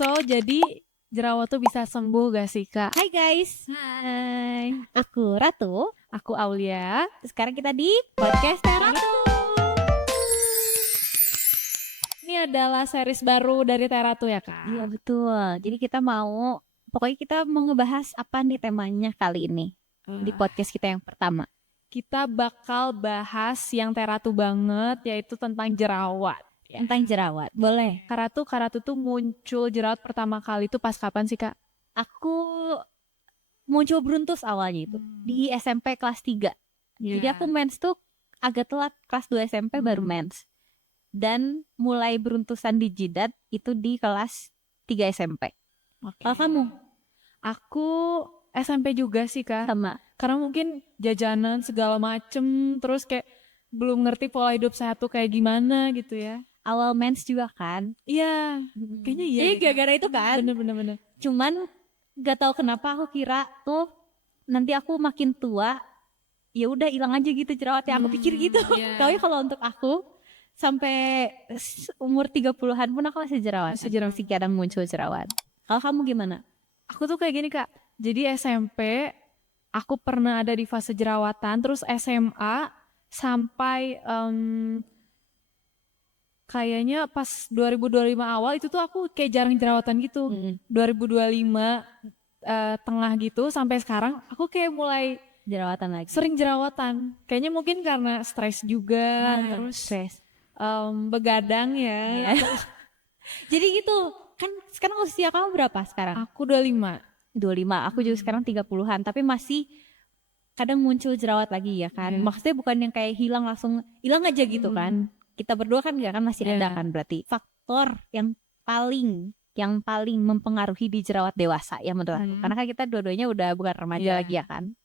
So, jadi jerawat tuh bisa sembuh gak sih, Kak? Hai guys, Hai, aku Ratu. aku Aulia. Sekarang kita di podcast Teratu. Ini adalah series baru dari Teratu ya, Kak? Iya betul. Jadi pokoknya kita mau ngebahas apa nih temanya kali ini di podcast kita yang pertama. Kita bakal bahas yang Teratu banget, yaitu tentang jerawat. Ya. Tentang jerawat, boleh? Karatu tuh muncul jerawat pertama kali itu pas kapan sih, Kak? Aku muncul beruntus awalnya itu di SMP kelas 3. Jadi aku mens tuh agak telat, kelas 2 SMP baru mens. Dan mulai beruntusan di jidat itu di kelas 3 SMP. Kalau kamu? Aku SMP juga sih, Kak. Sama. Karena mungkin jajanan segala macem, terus kayak belum ngerti pola hidup sehat tuh kayak gimana gitu ya. Awal mens juga kan? Iya, kayaknya iya. Jadi deh, Kak. gara-gara itu kan? Bener. Cuman gak tahu kenapa aku kira tuh nanti aku makin tua ya udah hilang aja gitu jerawatnya. Aku pikir gitu. Iya. Tapi kalau untuk aku sampai umur 30-an pun aku masih jerawat. Masih kadang muncul jerawat. Kalau kamu gimana? Aku tuh kayak gini, Kak. Jadi SMP aku pernah ada di fase jerawatan, terus SMA sampai kayaknya pas 2025 awal itu tuh aku kayak jarang jerawatan gitu. 2025 tengah gitu sampai sekarang aku kayak mulai Jerawatan lagi. sering jerawatan. Kayaknya mungkin karena stres juga, terus Stres. begadang ya. Jadi gitu. Kan sekarang usia kamu berapa sekarang? Aku 25. 25. Aku juga sekarang 30-an, tapi masih kadang muncul jerawat lagi ya kan. Maksudnya bukan yang kayak hilang langsung hilang aja gitu kan. Kita berdua kan nggak kan masih ada kan, berarti faktor yang paling mempengaruhi di jerawat dewasa ya menurut aku. Karena kan kita dua-duanya udah bukan remaja lagi ya kan.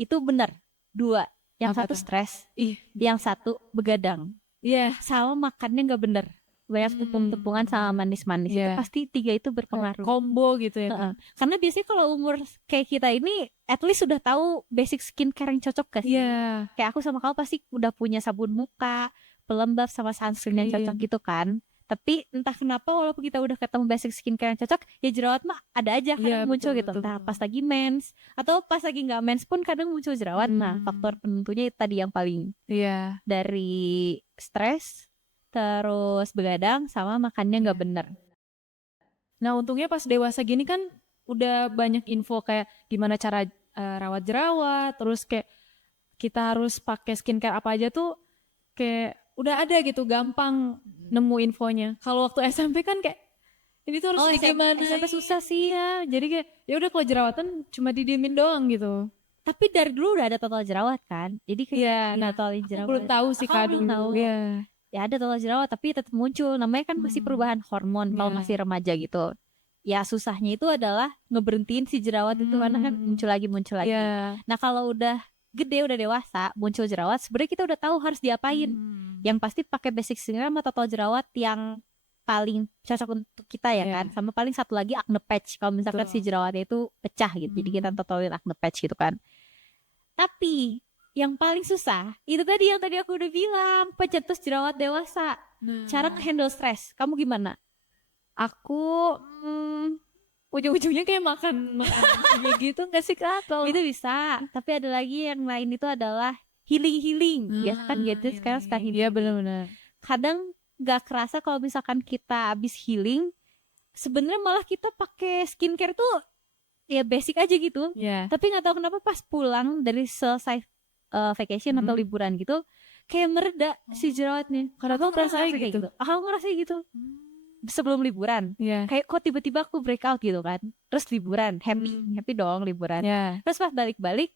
Itu benar. 2. Yang Apa satu tuh? stres, Ih, yang satu begadang. iya. Sama makannya nggak bener. Banyak tepung-tepungan sama manis-manis. Itu pasti 3 itu berpengaruh. Combo gitu ya. Kak? Karena biasanya kalau umur kayak kita ini at least sudah tahu basic skincare yang cocok gak sih? Iya. Kayak aku sama kamu pasti udah punya sabun muka, pelembab sama sunscreen yang cocok gitu kan. Tapi entah kenapa walaupun kita udah ketemu basic skincare yang cocok, ya jerawat mah ada aja kadang muncul gitu. Entah pas lagi mens atau pas lagi nggak mens pun kadang muncul jerawat. Nah, faktor penentunya itu tadi yang paling dari stres, terus begadang sama makannya nggak bener. Nah, untungnya pas dewasa gini kan udah banyak info kayak gimana cara rawat jerawat, terus kayak kita harus pakai skincare apa aja tuh kayak udah ada gitu, gampang nemu infonya. Kalau waktu SMP kan kayak ini tuh harus gimana? SMP susah sih. Ya, jadi kayak ya udah kalau jerawatan cuma didiemin doang gitu. Tapi dari dulu udah ada total jerawat kan. Jadi kayak totalin Aku jerawat. belum tahu sih Kak belum tahu. Iya. Ya ada total jerawat tapi tetap muncul. Namanya kan masih perubahan hormon kalau masih remaja gitu. Ya susahnya itu adalah ngeberhentiin si jerawat itu karena kan muncul lagi. Nah kalau udah gede, udah dewasa, muncul jerawat, sebenarnya kita udah tahu harus diapain. Yang pasti pakai basic skincare sama total jerawat yang paling cocok untuk kita ya kan. Sama paling satu lagi acne patch kalau misalkan si jerawatnya itu pecah gitu. Jadi kita totalin acne patch gitu kan. Tapi yang paling susah itu tadi yang tadi aku udah bilang, pencetus jerawat dewasa. Cara nge-handle stres, kamu gimana? Aku ujung-ujungnya kayak makan gitu nggak sih Kak? Itu bisa, tapi ada lagi yang lain itu adalah healing. Ya kan gitu sekarang healing. Iya benar-benar. Kadang nggak kerasa kalau misalkan kita habis healing, sebenarnya malah kita pakai skincare tuh ya basic aja gitu. Tapi nggak tahu kenapa pas pulang dari selesai vacation atau liburan gitu, kayak mereda si jerawatnya. Karena tuh ngerasa gitu. Aku ngerasa gitu. Sebelum liburan, kayak kok tiba-tiba aku breakout gitu kan. Terus liburan, happy dong liburan. Terus pas balik-balik,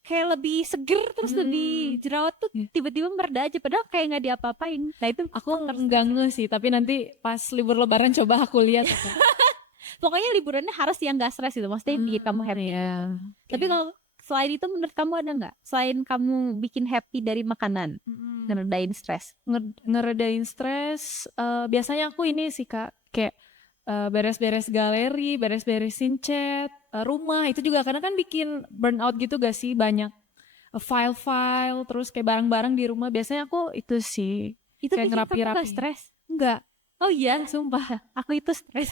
kayak lebih seger, terus lebih jerawat tuh tiba-tiba mereda aja. Padahal kayak nggak diapa-apain. Nah itu aku enggak nge sih, tapi nanti pas libur lebaran coba aku lihat. Pokoknya liburannya harus yang gak stres gitu, maksudnya bikin kamu happy. Tapi kalau selain itu menurut kamu ada nggak? Selain kamu bikin happy dari makanan, ngeredain stres? Ngeredain stres, biasanya aku ini sih Kak, kayak beres-beres galeri, beres-beresin chat, rumah itu juga karena kan bikin burnout gitu gak sih, banyak file-file, terus kayak barang-barang di rumah. Biasanya aku itu sih, itu kayak bikin kamu ngerapi-rapi. gak stres? Enggak. Oh iya, sumpah, aku itu stres.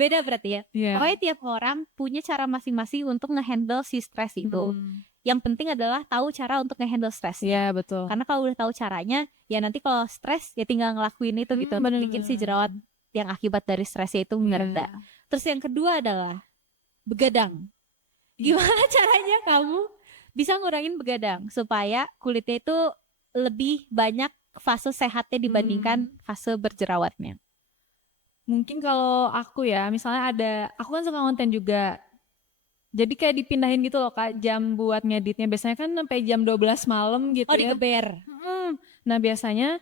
Beda berarti ya. Iya. Pokoknya tiap orang punya cara masing-masing untuk ngehandle si stres itu. Yang penting adalah tahu cara untuk ngehandle stres. Iya, betul. Karena kalau udah tahu caranya, ya nanti kalau stres ya tinggal ngelakuin itu gitu, Bener. bikin si jerawat yang akibat dari stresnya itu ngereda. Terus yang kedua adalah begadang. Gimana caranya kamu bisa ngurangin begadang supaya kulitnya itu lebih banyak fase sehatnya dibandingkan fase berjerawatnya? Mungkin kalau aku ya, misalnya aku kan suka konten juga. Jadi kayak dipindahin gitu loh Kak, jam buat ngeditnya. Biasanya kan sampai jam 12 malam gitu Oh, ya. digeber. Nah biasanya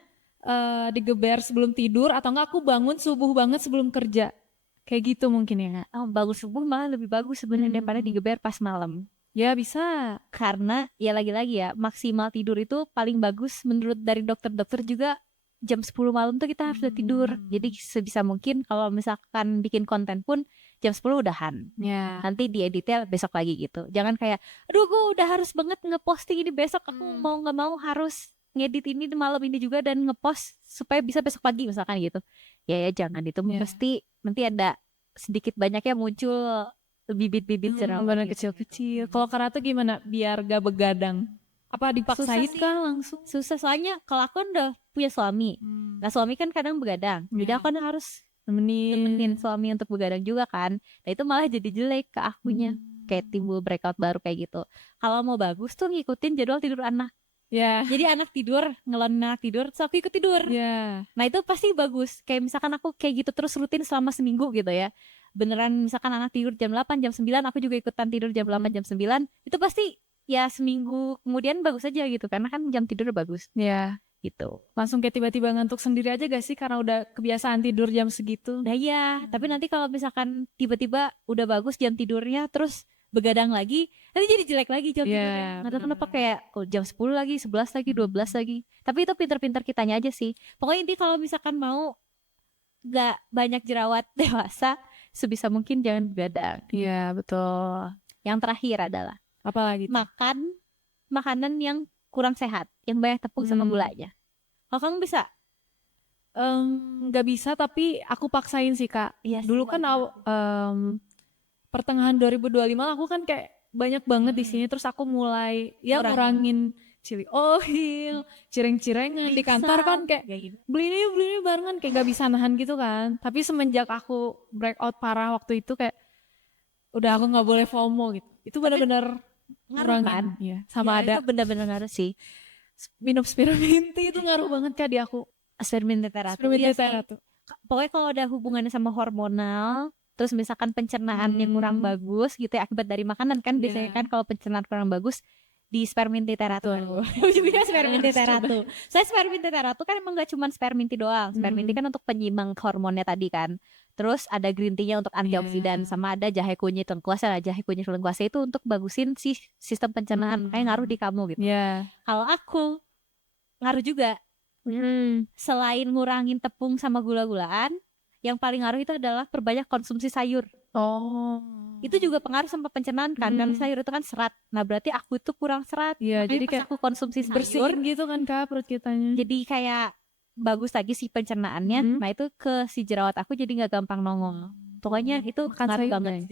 digeber sebelum tidur atau enggak aku bangun subuh banget sebelum kerja. Kayak gitu mungkin ya Kak. Oh, bagus subuh malah lebih bagus sebenarnya daripada digeber pas malam. Ya bisa. Karena ya lagi-lagi ya, maksimal tidur itu paling bagus menurut dari dokter-dokter juga jam 10 malam tuh kita harus udah tidur. Jadi sebisa mungkin kalau misalkan bikin konten pun jam 10 udahan. Ya. Nanti dieditnya besok lagi gitu. Jangan kayak, aduh gue udah harus banget ngeposting ini besok, aku mau gak mau harus ngedit ini di malam ini juga dan ngepost supaya bisa besok pagi misalkan gitu. Ya jangan, itu mesti nanti ada sedikit banyaknya muncul bibit-bibit jerawat Bener gitu. kecil-kecil. Kalau Kara tuh gimana biar gak begadang? Apa dipaksain kah langsung? Susah soalnya kalau aku kan udah punya suami. Nah suami kan kadang begadang. Jadi aku kan harus nemenin suami untuk begadang juga kan. Nah itu malah jadi jelek ke akunya. Kayak timbul breakout baru kayak gitu. Kalau mau bagus tuh ngikutin jadwal tidur anak. Ya. Jadi anak tidur, ngelonin anak tidur, terus aku ikut tidur. Ya. Nah itu pasti bagus. Kayak misalkan aku kayak gitu terus rutin selama seminggu gitu ya. Beneran misalkan anak tidur jam 8, jam 9, aku juga ikutan tidur jam 8, jam 9. Itu pasti ya seminggu kemudian bagus aja gitu. Karena kan jam tidur bagus. Ya. Gitu. Langsung kayak tiba-tiba ngantuk sendiri aja gak sih karena udah kebiasaan tidur jam segitu? Nah iya, tapi nanti kalau misalkan tiba-tiba udah bagus jam tidurnya terus begadang lagi, nanti jadi jelek lagi jam tidurnya. Nggak tahu kenapa kayak jam 10 lagi, 11 lagi, 12 lagi. Tapi itu pinter-pinter kitanya aja sih. Pokoknya inti kalau misalkan mau gak banyak jerawat dewasa, sebisa mungkin jangan begadang. Iya betul. Yang terakhir adalah Apalagi? makan makanan yang kurang sehat, yang banyak tepung sama gulanya. Kalau kamu bisa? Gak bisa tapi aku paksain sih Kak. Iya, Dulu kan pertengahan 2025 aku kan kayak banyak banget di sini, terus aku mulai ya ngurangin chili oil, cireng-cirengan di kantor kan kayak beli ini barengan kayak gak bisa nahan gitu kan. Tapi semenjak aku breakout parah waktu itu kayak udah aku nggak boleh FOMO gitu. Itu benar-benar ngaruh kan? Iya, sama Ya, ada itu benar-benar ngaruh sih. minum spearmint itu ngaruh banget Kak di aku. Spearmint Tera tuh. Pokoknya kalau ada hubungannya sama hormonal, terus misalkan pencernaan yang kurang bagus gitu ya akibat dari makanan kan biasanya kan kalau pencernaan kurang bagus di Spearmint Tera tuh. Ujungnya Spearmint Tera tuh. Saya Spearmint Tera tuh kan emang gak cuma spearmint doang. Spearmint kan untuk penyimbang hormonnya tadi kan. Terus ada green tea-nya untuk antioksidan sama ada jahe kunyit lengkuas. Jahe kunyit lengkuas itu untuk bagusin si sistem pencernaan, kayak ngaruh di kamu gitu. Kalau aku ngaruh juga. Selain ngurangin tepung sama gula-gulaan, yang paling ngaruh itu adalah perbanyak konsumsi sayur. Itu juga pengaruh sama pencernaan kan, karena sayur itu kan serat. Nah berarti aku itu kurang serat. Iya, jadi kayak aku konsumsi sayur bersihin gitu kan Kak perut kitanya. jadi kayak bagus lagi si pencernaannya. Nah itu ke si jerawat aku jadi nggak gampang nongol. Pokoknya itu ngaruh banget.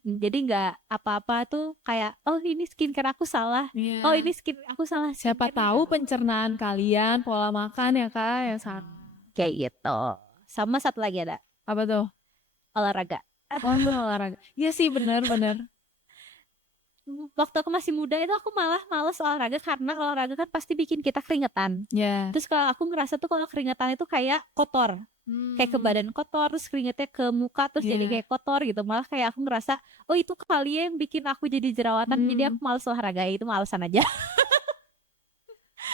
Jadi nggak apa-apa tuh kayak oh ini skincare aku salah, oh ini skin aku salah. Siapa tahu pencernaan kalian, pola makan ya Kak yang salah. Kayak gitu. Sama satu lagi ada Apa tuh? olahraga. Olahraga. Iya sih benar. Waktu aku masih muda itu aku malah males olahraga karena olahraga kan pasti bikin kita keringetan. Terus kalau aku ngerasa tuh kalau keringetan itu kayak kotor. Kayak ke badan kotor, terus keringetnya ke muka, terus jadi kayak kotor gitu. Malah kayak aku ngerasa, oh itu kali ya yang bikin aku jadi jerawatan. Jadi aku males olahraga, itu malesan aja.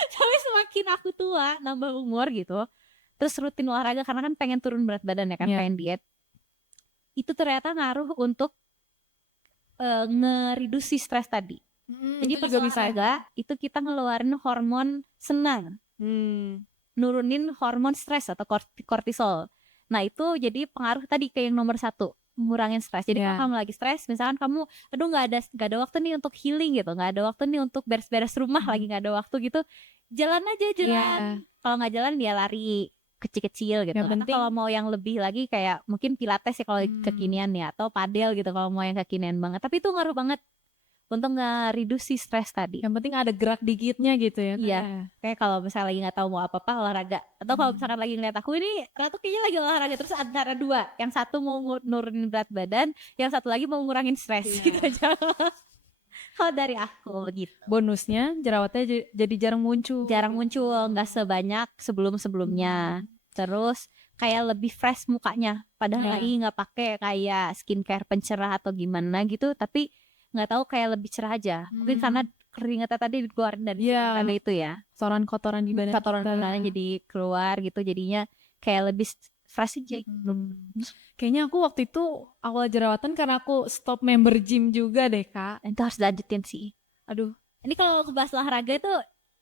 Tapi semakin aku tua, nambah umur gitu, terus rutin olahraga karena kan pengen turun berat badan ya kan, pengen diet. Itu ternyata ngaruh untuk ngereduksi stres tadi. Jadi pas olahraga, itu kita ngeluarin hormon senang. Nurunin hormon stres atau kortisol. Nah itu jadi pengaruh tadi ke yang nomor 1, ngurangin stres. Jadi kalau kamu lagi stres, misalkan kamu aduh nggak ada waktu nih untuk healing gitu, nggak ada waktu nih untuk beres-beres rumah, lagi nggak ada waktu gitu, jalan aja. Kalau nggak jalan ya lari, kecil-kecil gitu. Yang Atau penting- kalau mau yang lebih lagi kayak mungkin pilates ya kalau kekinian ya, atau padel gitu kalau mau yang kekinian banget. Tapi itu ngaruh banget untuk nge-reduce si stres tadi. Yang penting ada gerak dikitnya gitu ya. Iya. Kayak kalau misalnya lagi nggak tahu mau apa-apa olahraga, atau kalau misalkan lagi ngeliat aku ini Ratu kayaknya lagi olahraga terus antara dua, yang satu mau nurunin berat badan, yang satu lagi mau ngurangin stres gitu aja. Kalau dari aku gitu. Bonusnya jerawatnya jadi jarang muncul. Jarang muncul, nggak sebanyak sebelum-sebelumnya. Terus kayak lebih fresh mukanya, padahal lagi nggak pakai kayak skincare pencerah atau gimana gitu, tapi nggak tahu kayak lebih cerah aja. Mungkin karena keringatnya tadi dikeluarin dari ada itu ya. Kotoran-kotoran di badan Kotoran jadi keluar gitu, jadinya kayak lebih fresh aja. Kayaknya aku waktu itu awal jerawatan karena aku stop member gym juga deh, Kak. Itu harus lanjutin sih. Aduh, Ini kalau bahas olahraga itu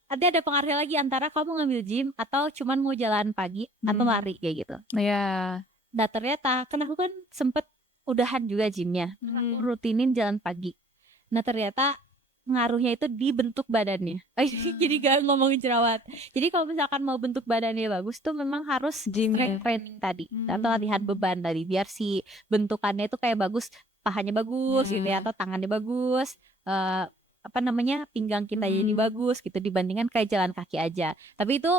ada pengaruh lagi antara kamu ngambil gym atau cuman mau jalan pagi atau lari kayak gitu. ya. Nah ternyata kan aku kan sempet udahan juga gymnya, aku rutinin jalan pagi. Nah ternyata ngaruhnya itu di bentuk badannya. Jadi gak ngomongin jerawat. Jadi kalau misalkan mau bentuk badannya bagus tuh memang harus strength training tadi atau latihan beban tadi biar si bentukannya itu kayak bagus, pahanya bagus gitu ya, atau tangannya bagus, pinggang kita jadi bagus gitu dibandingkan kayak jalan kaki aja. Tapi itu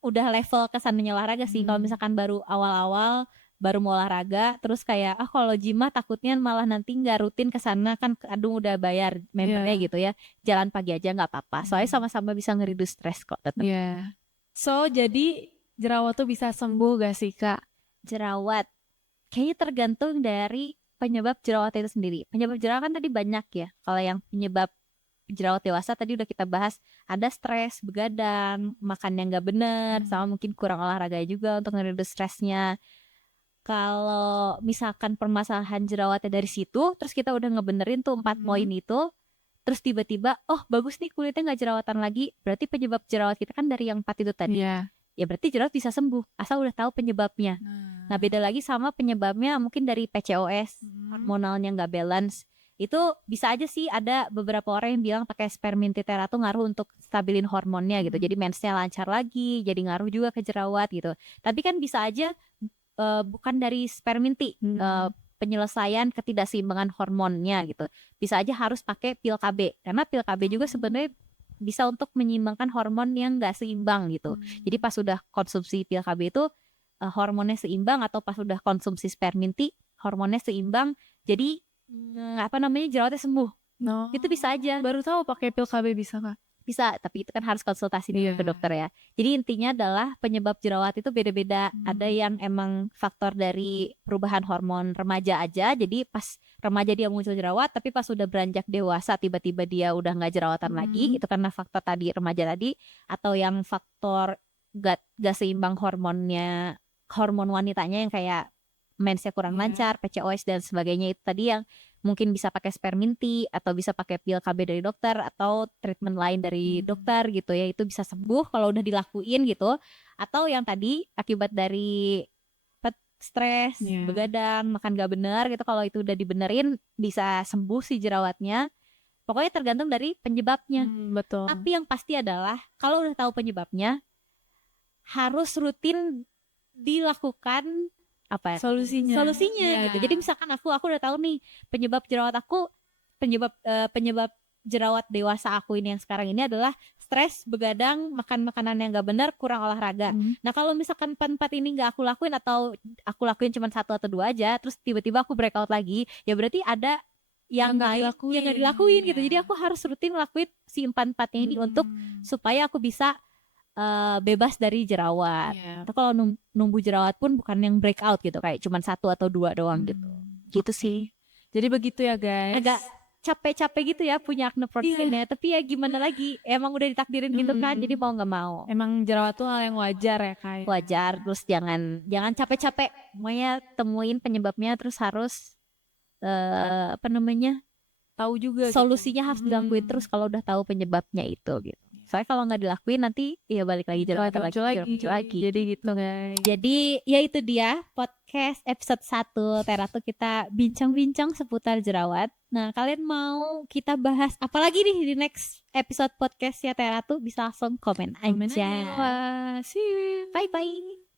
udah level kesannya olahraga sih. Kalau misalkan baru awal-awal baru mau olahraga terus kayak kalau gym mah takutnya malah nanti nggak rutin kesana kan, aduh udah bayar membernya gitu ya, jalan pagi aja nggak apa-apa soalnya sama-sama bisa ngereduce stres kok tetap. So jadi jerawat tuh bisa sembuh gak sih, Kak? Jerawat kayaknya tergantung dari penyebab jerawat itu sendiri. Penyebab jerawat kan tadi banyak ya. Kalau yang penyebab jerawat dewasa tadi udah kita bahas, ada stres, begadang, makan yang nggak benar, sama mungkin kurang olahraga juga untuk ngereduce stresnya. Kalau misalkan permasalahan jerawatnya dari situ, terus kita udah ngebenerin tuh 4 poin itu, terus tiba-tiba, bagus nih kulitnya nggak jerawatan lagi, berarti penyebab jerawat kita kan dari yang 4 itu tadi. Ya berarti jerawat bisa sembuh, asal udah tahu penyebabnya. Nah beda lagi sama penyebabnya mungkin dari PCOS, hormonalnya nggak balance. Itu bisa aja sih ada beberapa orang yang bilang pakai spermin titera tuh ngaruh untuk stabilin hormonnya gitu. Jadi mensnya lancar lagi, jadi ngaruh juga ke jerawat gitu. Tapi kan bisa aja bukan dari sperminti, penyelesaian ketidakseimbangan hormonnya gitu. Bisa aja harus pakai pil KB, karena pil KB juga sebenarnya bisa untuk menyeimbangkan hormon yang nggak seimbang gitu. Jadi pas sudah konsumsi pil KB itu hormonnya seimbang, atau pas sudah konsumsi sperminti hormonnya seimbang, jadi jerawatnya sembuh. Itu bisa aja. Baru tahu pakai pil KB bisa, Kak? Bisa, tapi itu kan harus konsultasi ke dokter ya. Jadi intinya adalah penyebab jerawat itu beda-beda. Ada yang emang faktor dari perubahan hormon remaja aja, jadi pas remaja dia muncul jerawat, tapi pas udah beranjak dewasa tiba-tiba dia udah nggak jerawatan lagi, itu karena faktor tadi remaja tadi. Atau yang faktor gak seimbang hormonnya, hormon wanitanya yang kayak mensnya kurang lancar, PCOS dan sebagainya, itu tadi yang mungkin bisa pakai sperminti atau bisa pakai pil KB dari dokter atau treatment lain dari dokter gitu ya, itu bisa sembuh kalau udah dilakuin gitu. Atau yang tadi akibat dari stres, begadang, makan gak bener gitu, kalau itu udah dibenerin bisa sembuh si jerawatnya. Pokoknya tergantung dari penyebabnya. Betul. Tapi yang pasti adalah kalau udah tahu penyebabnya harus rutin dilakukan solusinya gitu. Jadi misalkan aku udah tahu nih penyebab jerawat aku, penyebab jerawat dewasa aku ini yang sekarang ini adalah stres, begadang, makan makanan yang gak benar, kurang olahraga. Nah kalau misalkan 4 ini gak aku lakuin, atau aku lakuin cuma 1 atau 2 aja, terus tiba-tiba aku breakout lagi, ya berarti ada yang gak dilakuin gitu. Jadi aku harus rutin ngelakuin si 4-4-nya ini untuk supaya aku bisa bebas dari jerawat. Atau kalau numbuh jerawat pun bukan yang breakout gitu, kayak cuma 1 atau 2 doang gitu. Gitu sih. Jadi begitu ya guys. Agak capek-capek gitu ya punya acne prone skin ya. Tapi ya gimana lagi, emang udah ditakdirin gitu kan, jadi mau nggak mau. Emang jerawat tuh hal yang wajar ya, Kak. Wajar. Terus jangan capek-capek. Pokoknya temuin penyebabnya, terus harus tahu juga solusinya gitu. Harus dilakuin terus kalau udah tahu penyebabnya itu gitu. Soalnya kalau nggak dilakuin nanti ya balik lagi jerawat muncul lagi. Jadi gitu guys. Jadi ya itu dia podcast episode 1 Teratu, kita bincang-bincang seputar jerawat. Nah, kalian mau kita bahas apa lagi nih di next episode podcast ya Teratu, bisa langsung komen aja. Wah, see you. Bye bye.